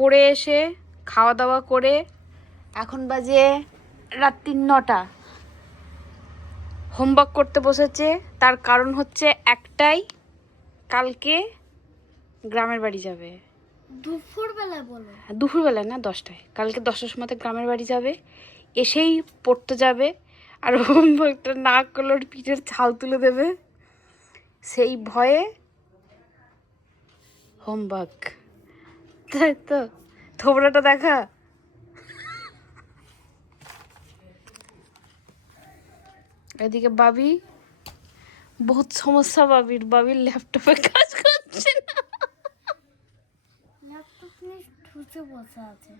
পড়ে এসে খাওয়া দাওয়া করে। এখন বাজে রাত্রি নটা। হোমওয়ার্ক করতে বসেছে। তার কারণ হচ্ছে একটাই কালকে গ্রামের বাড়ি যাবে। দুপুরবেলা বলো। দুপুরবেলায় না দশটায়। কালকে দশটার সময় গ্রামের বাড়ি যাবে। এসেই পড়তে যাবে। আর হোমওয়ার্কটা না করলে ওর পিঠের ছাল তুলে দেবে। সেই ভয়ে হোমওয়ার্ক। তাই তো। থোবড়াটা দেখা। এদিকে বাবি, বহুত সমস্যা বাবির। বাবির ল্যাপটপে কাজ করছে না। ল্যাপটপ নিয়ে ঠুসে বসে আছে।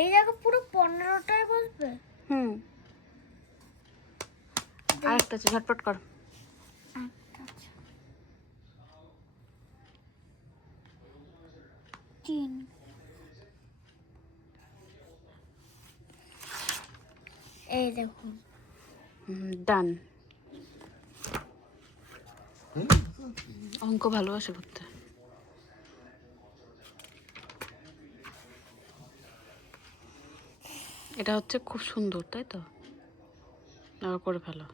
এই জায়গা পুরো পনেরোটায় বসবে? হুম। আরেকটা আছে ঝটপট কর। আচ্ছা তিন। এই দেখুন ডান। অঙ্ক ভালোবাসে করতে। এটা হচ্ছে খুব সুন্দর তাই তো? আবার করে ফেলো।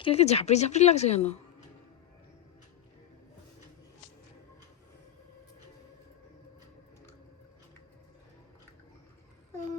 কি ঝাপড়ি ঝাপড়ি লাগছে কেন?